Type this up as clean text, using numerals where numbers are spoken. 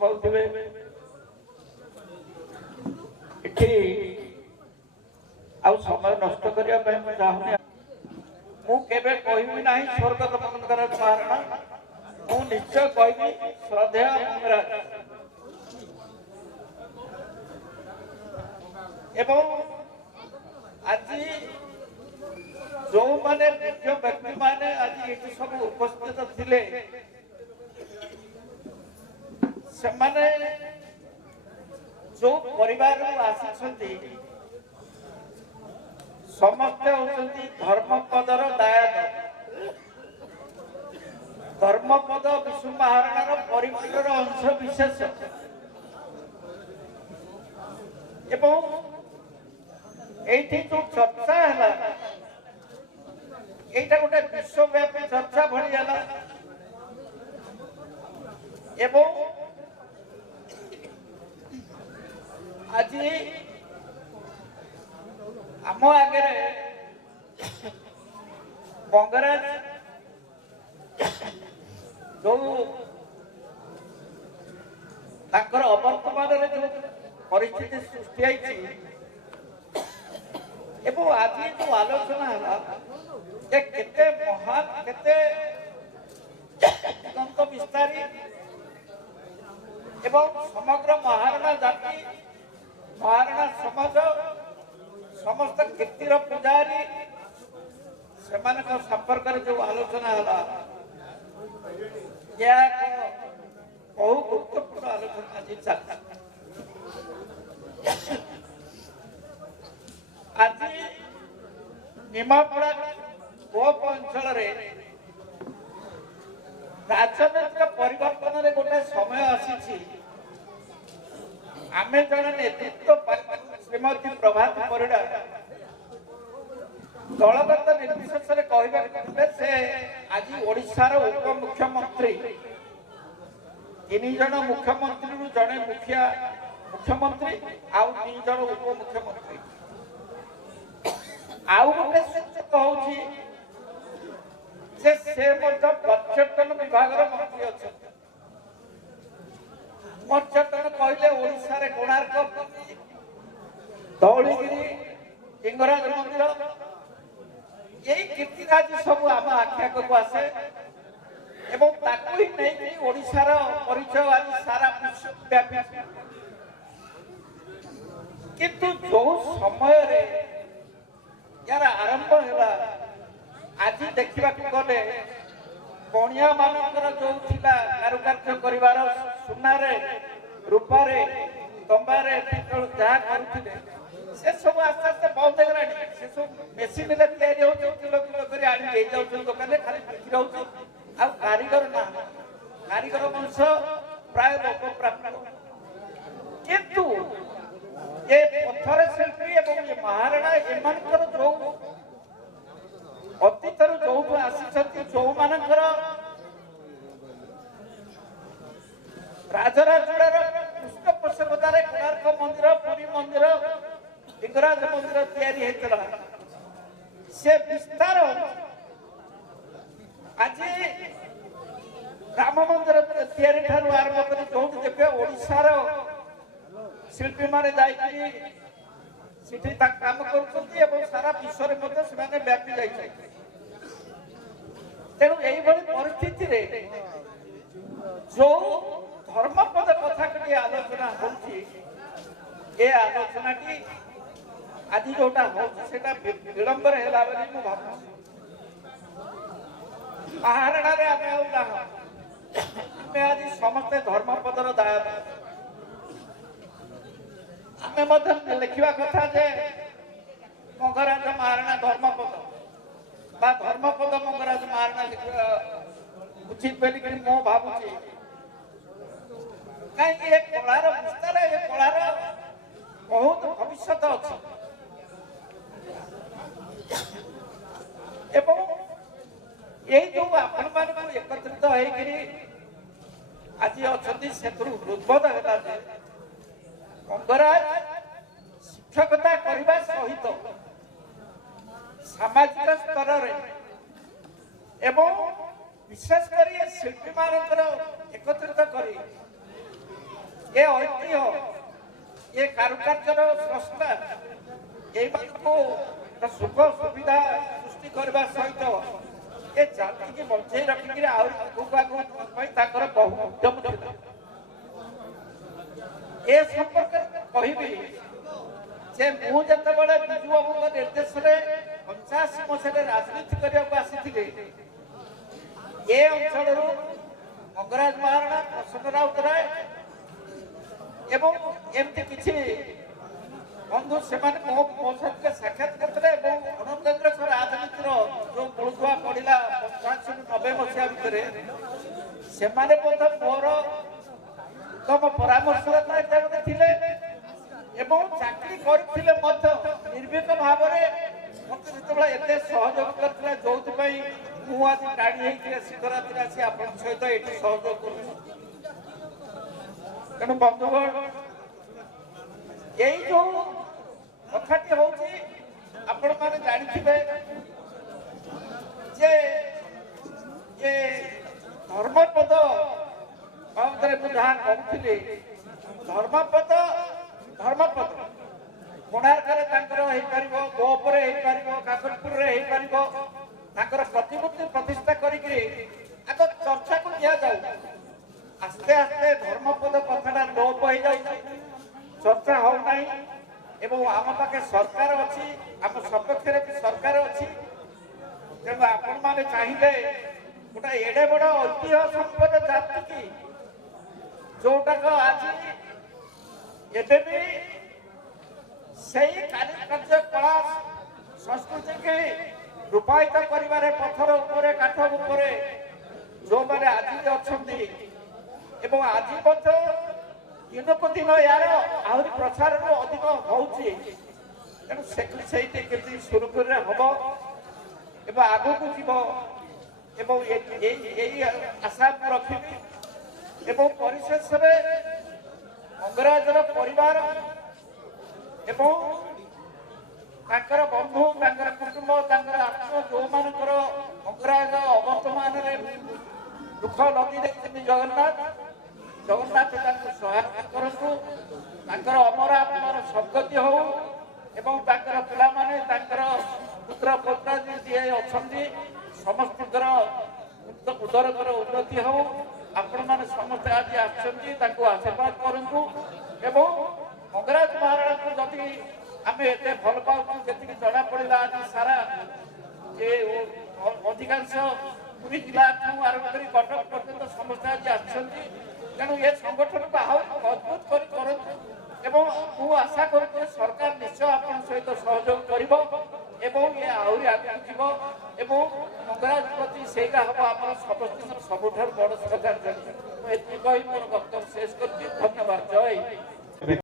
पाउथिबे एठी आउ समय नष्ट करिया पय म चाहुनी मु केबे कहिबी नाही स्वर्गत मंगराज महाराणा मु निश्चय कहबी श्रद्धेय मंगराज एवं आज जो माने विज्ञ व्यक्ति माने आज ये सब उपस्थित थिले से माने जो परिवार आसी समस्ते होती धर्मपदर दायाद धर्मपद विष्णु महाराणार परिवार अंश विशेष एवं एठी जो चर्चा है एटा गोटे विश्वव्यापी चर्चा भरी है एवं आज आम आगे मंगराज जो अवर्तमान जो परिस्थिति सृष्टि एवं आज जो आलोचना है केते महान केते दंत विस्तारी एवं समग्र महाराणा जाति महाराणा समाज समस्त कीर्तिर पूजारी से संपर्क जो आलोचना है बहुत गुरुत्वपूर्ण आलोचना आज चलता आज निमापड़ा गोप अंचल राजनैतिक परिवर्तन गोटे समय आसी आम जन नेतृत्व श्रीमती प्रभात परिड़ा दलगत निर्विशेष से आज ओडिशार उपमुख्यमंत्री तीन जन मुख्यमंत्री जड़े मुखिया मुख्यमंत्री आउ तीन जन उपमुख्यमंत्री आउ गोटे कहूँ से पर्यटन विभाग मंत्री अच्छा पर्यटन कहले ओडिशा रे कोणार्क धौलीगिरी लिंगराज मंदिर यही कीर्तिराज सब आम आख्या को आसे एवं ताकू ही नहीं ओडिशार परिचय आज सारा विश्वव्यापी किंतु जो समय रे यार आरंभ है आज देखा गले बणिया मानकर जो थिला कारुकार्य करिवार सुनारे रूपारे तंबारे पितल जहाँ करुथिले से सब आस्ते आस्ते बंद हो गलानी से सब मेसिन रे तैयारी हो किलो किलो कर आनी दे जाउ दुकान रे खाली बिक्री होउ आ कारीगर ना कारीगर वंश प्राय लोक प्राप्त किंतु ये पत्थर शिल्पी एवं ये महाराणा एमानकर जो अतीतर जो आसी जो मानकर राजराजुड़ार पृष्ठपोषकतार कोणार्क मंदिर पुरी मंदिर लिंगराज मंदिर तैयारी होता से विस्तार आज राम मंदिर तैयारी ठारू आरंभ कर जो देखे ओडिशार शिल्पी माने काम कर सारा विश्व में व्यापी जाए तेणु यही परिस्थिति जो धर्मपद कथा के आलोचना होची ए आलोचना की आज जोटा होता विलंबर है भाव महाराणा आम आज समस्ते धर्मपदर दाया आम लिखा कथा जे मंगराज महाराणा धर्मपद बा धर्मपद मंगराज महाराणा उचित बोलिक मो भावुची कहीं ये कलार विस्तार ये कलार बहुत भविष्य अच्छी एवं ये जो आपण मान एकत्रित होकर आज अच्छा से हृदबोध है मंगराज शिक्षकता करने सहित सामाजिक स्तर एवं विशेषकर शिल्पी मान एकत्रित कर ଏ ଐତିହ୍ୟ ଏ କାରୁକାର୍ଯ୍ୟର ସ୍ରଷ୍ଟା ଏଇମାନଙ୍କୁ ସୁଖ ସୁବିଧା ସୃଷ୍ଟି କରିବା ସହିତ ଏ ଜାତିକି ବଞ୍ଚେଇ ରଖିକିରି ଆହୁରି ଆଗକୁ ଆଗକୁ ପାଇଁ ତାଙ୍କର ବହୁ ଉଦ୍ୟମ ଥିଲା। ଏ ସମ୍ପର୍କରେ କହିବି ଯେ ମୁଁ ଯେତେବେଳେ ବିଜୁ ବାବୁଙ୍କ ନିର୍ଦ୍ଦେଶରେ 85 ମସିହାରେ ରାଜନୀତି କରିବାକୁ ଆସିଥିଲି, ଏ ଅଞ୍ଚଳରୁ ମଙ୍ଗରାଜ ମହାରଣା, ପ୍ରସନ୍ନ ରାଉତରାୟ ଏବଂ ଏମିତି କିଛି ବନ୍ଧୁ ସେମାନେ ମୋ ସହିତ ସାକ୍ଷାତ କରିଥିଲେ ଏବଂ ଗଣକଂଗ୍ରେସ ରାଜନୀତିର ଯୋଉ ମୂଳଦୁଆ ପଡ଼ିଲା 85-90 ମସିହା ଭିତରେ ସେମାନେ ମଧ୍ୟ ମୋର ଉତ୍ତମ ପରାମର୍ଶଦାତା ଥିଲେ ଏବଂ ଚାକିରି କରିଥିଲେ ମଧ୍ୟ ନିର୍ଭୀକ ଭାବରେ ମୋତେ ଯେତେବେଳେ ଏତେ ସହଯୋଗ କରିଥିଲେ, ଯୋଉଥିପାଇଁ ମୁଁ ଆଜି ଟାଣି ହେଇକି ଶୀତରାତ୍ରିରେ ଆସି ଆପଣଙ୍କ ସହିତ ଏଠି ସହଯୋଗ କରୁଛି। ତେଣୁ ବନ୍ଧୁଗଣ, ଏଇ ଯୋଉ କଥାଟି ହଉଛି ଆପଣମାନେ ଜାଣିଥିବେ ଯେ ଧର୍ମପଦ ବାବଦରେ ମୁଁ ଯାହା କହୁଥିଲି, ଧର୍ମପଦ କୋଣାର୍କରେ ତାଙ୍କର ହେଇପାରିବ, ଗୋପରେ ହେଇପାରିବ, କାକଟପୁରରେ ହେଇପାରିବ, ତାଙ୍କର ପ୍ରତିମୂର୍ତ୍ତି ପ୍ରତିଷ୍ଠା କରିକିରି ଆଗ ଚର୍ଚ୍ଚାକୁ ନିଆଯାଉ। ଆସ୍ତେ ଆସ୍ତେ ଧର୍ମପଦ କଥାଟା ଲୋପ ହେଇଯାଉଛି, ଚର୍ଚ୍ଚା ହଉନାହିଁ ଏବଂ ଆମ ପାଖେ ସରକାର ଅଛି, ଆମ ସପକ୍ଷରେ ବି ସରକାର ଅଛି। ତେଣୁ ଆପଣମାନେ ଚାହିଁଲେ ଗୋଟେ ଏଡେ ବଡ ଐତିହ୍ୟ ସମ୍ପଦ ଜାତିକି ଯୋଉଟାକ ଆଜି ଏବେ ବି ସେଇ କାରୁକାର୍ଯ୍ୟ କଳା ସଂସ୍କୃତିକି ରୂପାୟିତ କରିବାରେ ପଥର ଉପରେ କାଠ ଉପରେ ଯୋଉମାନେ ଆଜି ଅଛନ୍ତି ଏବଂ ଆଜି ମଧ୍ୟ ଦିନକୁ ଦିନ ୟାର ଆହୁରି ପ୍ରସାରରୁ ଅଧିକ ହଉଛି। ତେଣୁ ସେଇଠି କେମିତି ସୁରୁଖୁରୁରେ ହବ ଏବଂ ଆଗକୁ ଯିବ ଏବଂ ଏଇ ଆଶା ମୁଁ ରଖିବି। ଏବଂ ପରିଶେଷରେ ମଙ୍ଗରାଜର ପରିବାର ଏବଂ ତାଙ୍କର ବନ୍ଧୁ, ତାଙ୍କର କୁଟୁମ୍ବ, ତାଙ୍କର ଆତ୍ମୀୟ ଯୋଉମାନଙ୍କର ମଙ୍ଗରାଜ ଅବର୍ତ୍ତମାନରେ ଦୁଃଖ ଲଦି ଦେଇଛନ୍ତି, ଜଗନ୍ନାଥ ତାଙ୍କୁ ସହାୟତା କରନ୍ତୁ, ତାଙ୍କର ଅମର ଆତ୍ମାର ସଦ୍ଗତି ହଉ ଏବଂ ତାଙ୍କର ପିଲାମାନେ, ତାଙ୍କର ପୁତ୍ର ପୁତ୍ର ଯିଏ ଅଛନ୍ତି ସମସ୍ତଙ୍କର ଉଦରଙ୍କର ଉନ୍ନତି ହଉ। ଆପଣମାନେ ସମସ୍ତେ ଆଜି ଆସିଛନ୍ତି, ତାଙ୍କୁ ଆଶୀର୍ବାଦ କରନ୍ତୁ ଏବଂ ମଙ୍ଗରାଜ ମହାରାଣାଙ୍କୁ ଯଦି ଆମେ ଏତେ ଭଲ ପାଉଛୁ, ଯେତିକି ଜଣା ପଡ଼ିଲା ଆଜି ସାରା ଅଧିକାଂଶ ପୁରୀ ଜିଲ୍ଲାଠୁ ଆରମ୍ଭ କରି କଟକ ପର୍ଯ୍ୟନ୍ତ ସମସ୍ତେ ଆଜି ଆସିଛନ୍ତି। ତେଣୁ ଏ ସଂଗଠନକୁ ଆହୁରି ମଜବୁତ କରି କରନ୍ତୁ ଏବଂ ମୁଁ ଆଶା କରୁଛି ସରକାର ନିଶ୍ଚୟ ଆପଣଙ୍କ ସହିତ ସହଯୋଗ କରିବ ଏବଂ ଏ ଆହୁରି ଆଗକୁ ଯିବ ଏବଂ ମଙ୍ଗରାଜ ପ୍ରତି ସେଇଟା ହବ ଆମର ସମସ୍ତଙ୍କର ସବୁଠାରୁ ବଡ଼ ଶ୍ରଦ୍ଧାଞ୍ଜଳି। ମୁଁ ଏତିକି କହି ମୋର ବକ୍ତବ୍ୟ ଶେଷ କରୁଛି। ଧନ୍ୟବାଦ। ଜୟ ହିନ୍ଦ।